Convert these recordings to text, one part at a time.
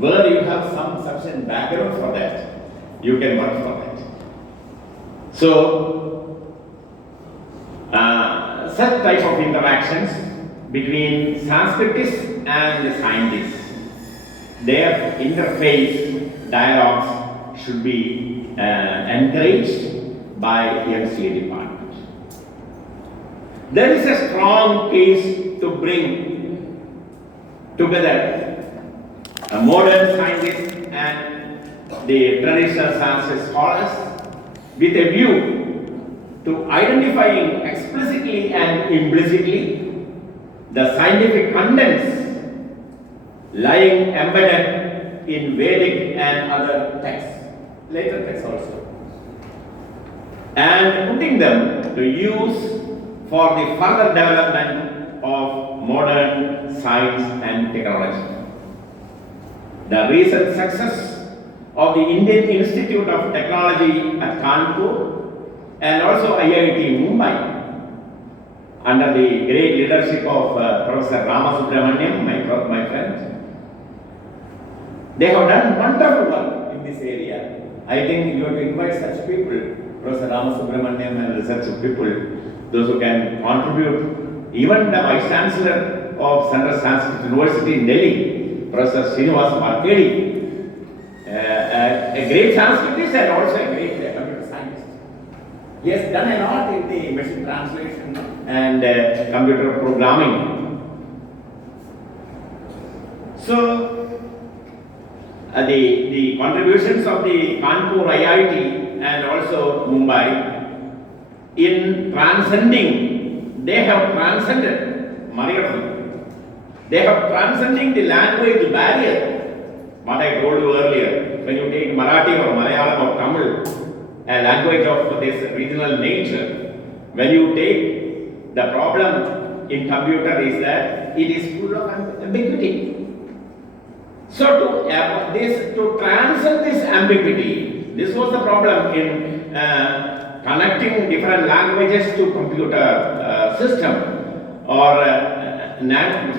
where you have some sufficient background for that, you can work for that. So, such type of interactions between Sanskritists and scientists, their interface dialogues should be encouraged by MCA department. There is a strong case to bring together a modern scientist and the traditional sciences scholars with a view to identifying explicitly and implicitly the scientific contents lying embedded in Vedic and other texts, later texts also, and putting them to use for the further development of modern science and technology. The recent success of the Indian Institute of Technology at Kanpur and also IIT Mumbai, under the great leadership of Professor Ramasubramaniam, my friend, they have done wonderful work in this area. I think you have to invite such people, Professor Ramasubramaniam and research people, those who can contribute. Even the Vice Chancellor of Central Sanskrit University in Delhi, Professor Srinivas Markedi, a great Sanskritist and also a great computer scientist. He has done a lot in the machine translation and computer programming. So, the contributions of the Kanpur IIT and also Mumbai in transcending, they have transcended Marathi. They have transcending the language barrier. What I told you earlier, when you take Marathi or Malayalam or Tamil, a language of this regional nature, when you take the problem in computer is that it is full of ambiguity. So to transcend this ambiguity, this was the problem in connecting different languages to computer system or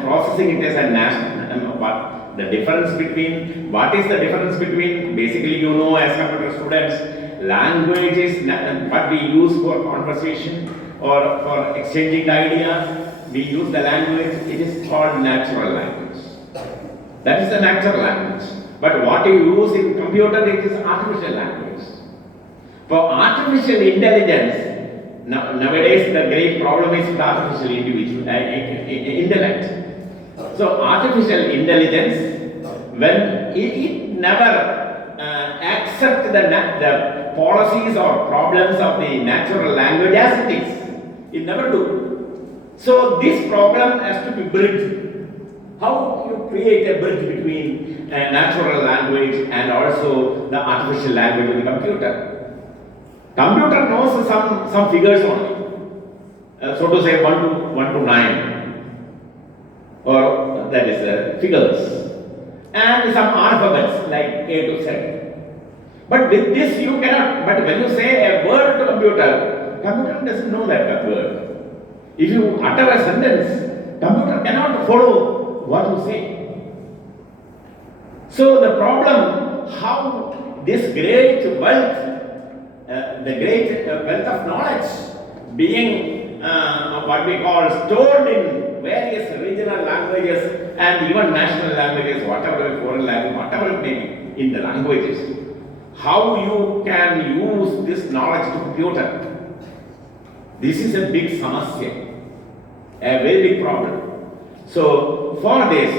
processing it as a national. What the difference between, what is the difference between, basically you know as computer students, language is what we use for conversation or for exchanging ideas. We use the language, it is called natural language. That is the natural language. But what you use in computer, it is artificial language. For artificial intelligence, nowadays the great problem is artificial intellect. So artificial intelligence, when it never accepts the policies or problems of the natural language as it is, it never do. So this problem has to be bridged. How you create a bridge between natural language and also the artificial language of the computer? Computer knows some figures only, so to say 1 to 9, or that is figures, and some alphabets like A to Z. But with this you cannot, but when you say a word to computer, computer doesn't know that word. If you utter a sentence, computer cannot follow what you say. So the problem, how this great wealth, the great wealth of knowledge being what we call stored in various regional languages and even national languages, whatever foreign language, whatever it may be in the languages, how you can use this knowledge to computer. This is a big samasya, a very big problem. So for this,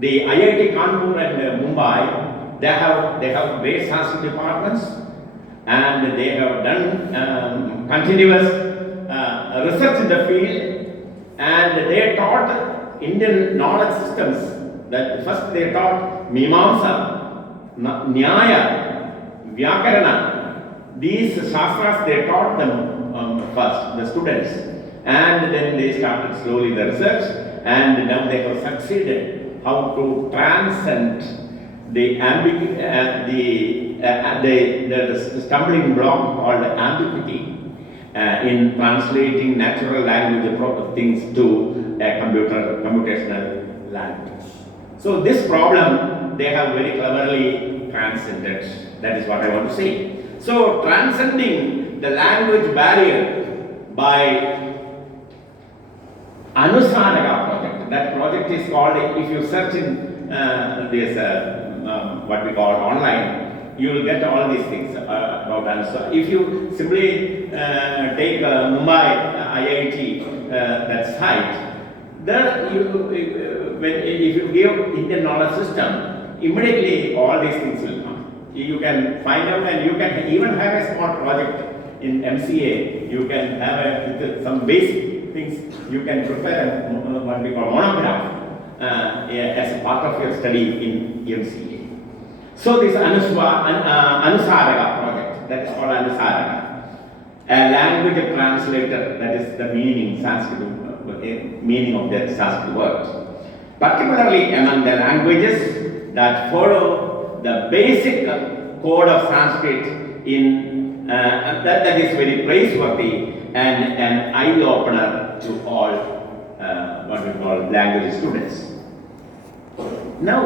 the IIT Kanpur and Mumbai, they have great Sanskrit departments, and they have done continuous research in the field, and they taught Indian knowledge systems. That first they taught Mimamsa, Nyaya, Vyakarana. These shastras they taught them first, the students, and then they started slowly the research, and now they have succeeded how to transcend the stumbling block called ambiguity in translating natural language things to a computational language. So this problem they have very cleverly transcended. That is what I want to say. So, transcending the language barrier by Anusaraka project. That project is called, if you search in this, what we call online, you will get all these things about Anusaraka. If you simply take Mumbai IIT, that site, there if you give Indian knowledge system, immediately all these things will come. You can find out, and you can even have a small project in MCA. You can have some basic things. You can prepare what we call monograph as a part of your study in MCA. So this Anusaraka project, that is called Anusaraka, a language translator, that is the meaning, Sanskrit meaning of that Sanskrit word. Particularly among the languages that follow the basic code of Sanskrit in that is very praiseworthy and an eye-opener to all what we call language students. Now,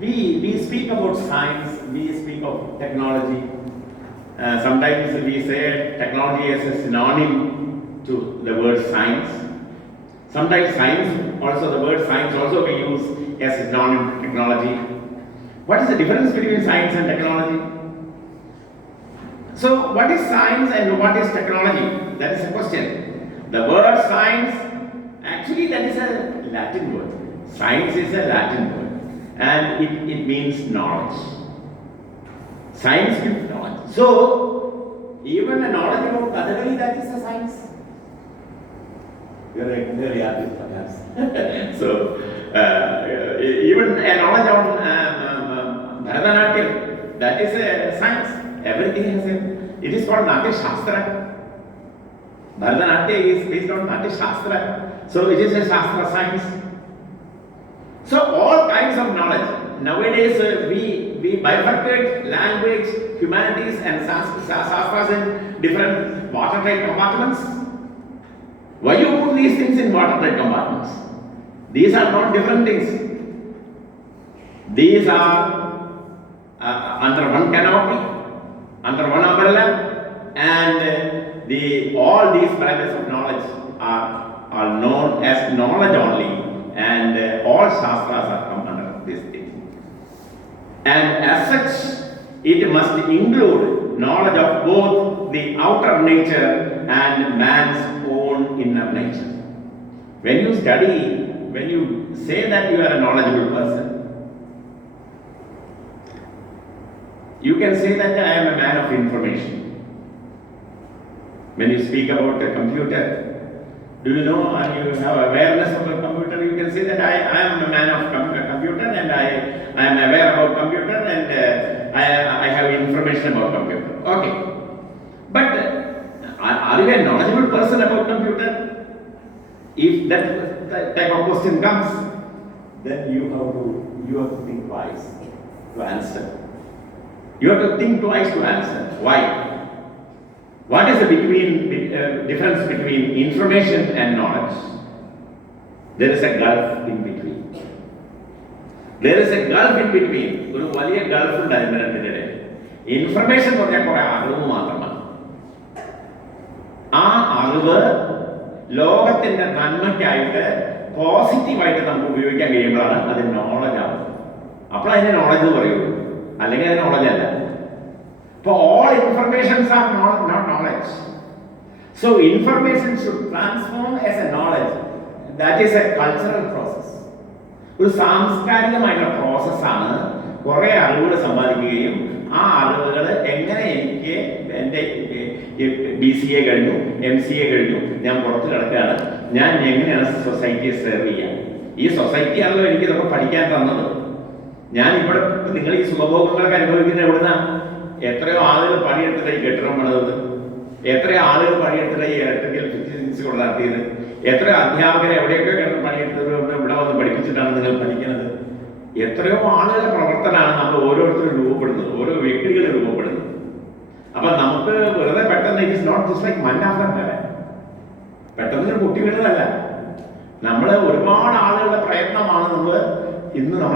we speak about science, we speak of technology. Sometimes we say technology as a synonym to the word science. Sometimes science, also the word science also we use as a synonym to technology. What is the difference between science and technology? So, what is science and what is technology? That is a question. The word science, actually that is a Latin word. Science is a Latin word and it means knowledge. Science means knowledge. So, even a knowledge about Kathakali, that is a science. You are very happy perhaps. So, even a knowledge on Bharatanatyam, that is a science. Everything has a, it is called Natya Shastra. Bharatanatyam is based on Natya Shastra. So, it is a Shastra science. So, all kinds of knowledge. Nowadays, we bifurcate language, humanities and Shastras in different watertight compartments. Why you put these things in watertight compartments? These are not different things. These are under one canopy, under one umbrella, and all these branches of knowledge are known as knowledge only, and all Shastras are come under this thing. And as such, it must include knowledge of both the outer nature and man's own inner nature. When you study, when you say that you are a knowledgeable person, you can say that I am a man of information. When you speak about a computer, do you know and you have awareness of a computer, you can say that I am a man of computer and I am aware about computer and I have information about computer. Okay. But are you a knowledgeable person about computer? If that type of question comes, then you have to think twice to answer. You have to think twice to answer. Why? What is the difference between information and knowledge? There is a gulf in between. There is a gulf in between. There is a gulf in between. Information is a ആ അറിവ് ലോകത്തിന്റെ നന്മയ്ക്കായിട്ട് പോസിറ്റീവായിട്ട് നമുക്ക് ഉപയോഗിക്കാൻ കഴിയുമ്പോഴാണ് അത് knowledge ആവുന്നത്. അപ്പോൾ അതിനെ നോളജ് എന്ന് പറയുള്ളൂ, അല്ലെങ്കിൽ അത് നോളജ് അല്ല. അപ്പോൾ all informations are not knowledge. So information should transform as a knowledge. That is a cultural process. ഒരു സാംസ്കാരികമായിട്ടുള്ള പ്രോസസ്സാണ് കുറേ അറിവുകൾ സമ്പാദിക്കുകയും ആ അറിവുകൾ എങ്ങനെ എനിക്ക് എൻ്റെ BCA കഴിഞ്ഞു, MCA കഴിഞ്ഞു, ഞാൻ പുറത്ത് കിടക്കുകയാണ്, ഞാൻ എങ്ങനെയാണ് സൊസൈറ്റിയെ സെർവ് ചെയ്യുക? ഈ സൊസൈറ്റിയാണല്ലോ എനിക്ക് ഇതൊക്കെ പഠിക്കാൻ തന്നത്. ഞാൻ ഇവിടെ നിങ്ങൾ ഈ സുഖഭോഗങ്ങളൊക്കെ അനുഭവിക്കുന്നത് എവിടുന്നാണ്? എത്രയോ ആളുകൾ പണിയെടുത്തിട്ട് ഈ കെട്ടിടം പണിതത്, എത്രയോ ആളുകൾ പണിയെടുത്തിട്ട് ഈ ഇലക്ട്രിക്കൽ ഫിറ്റിംഗ്സ് കൊണ്ട് നടത്തിയത്, എത്രയോ അധ്യാപകരെ എവിടെയൊക്കെ പണിയെടുത്തത് ഇവിടെ വന്ന് പഠിപ്പിച്ചിട്ടാണ് നിങ്ങൾ പഠിക്കുന്നത്. എത്രയോ ആളുകളുടെ പ്രവർത്തനമാണ് നമ്മൾ ഓരോരുത്തരും രൂപപ്പെടുന്നത്, ഓരോ വ്യക്തികൾ രൂപപ്പെടുന്നത്. അപ്പൊ നമുക്ക് വെറുതെ പെട്ടെന്ന് it is not just like മന്നാഫല്ല, പെട്ടെന്ന് കുട്ടി വീണതല്ല. നമ്മൾ ഒരുപാട് ആളുകളുടെ പ്രയത്നമാണ് നമ്മൾ ഇന്ന്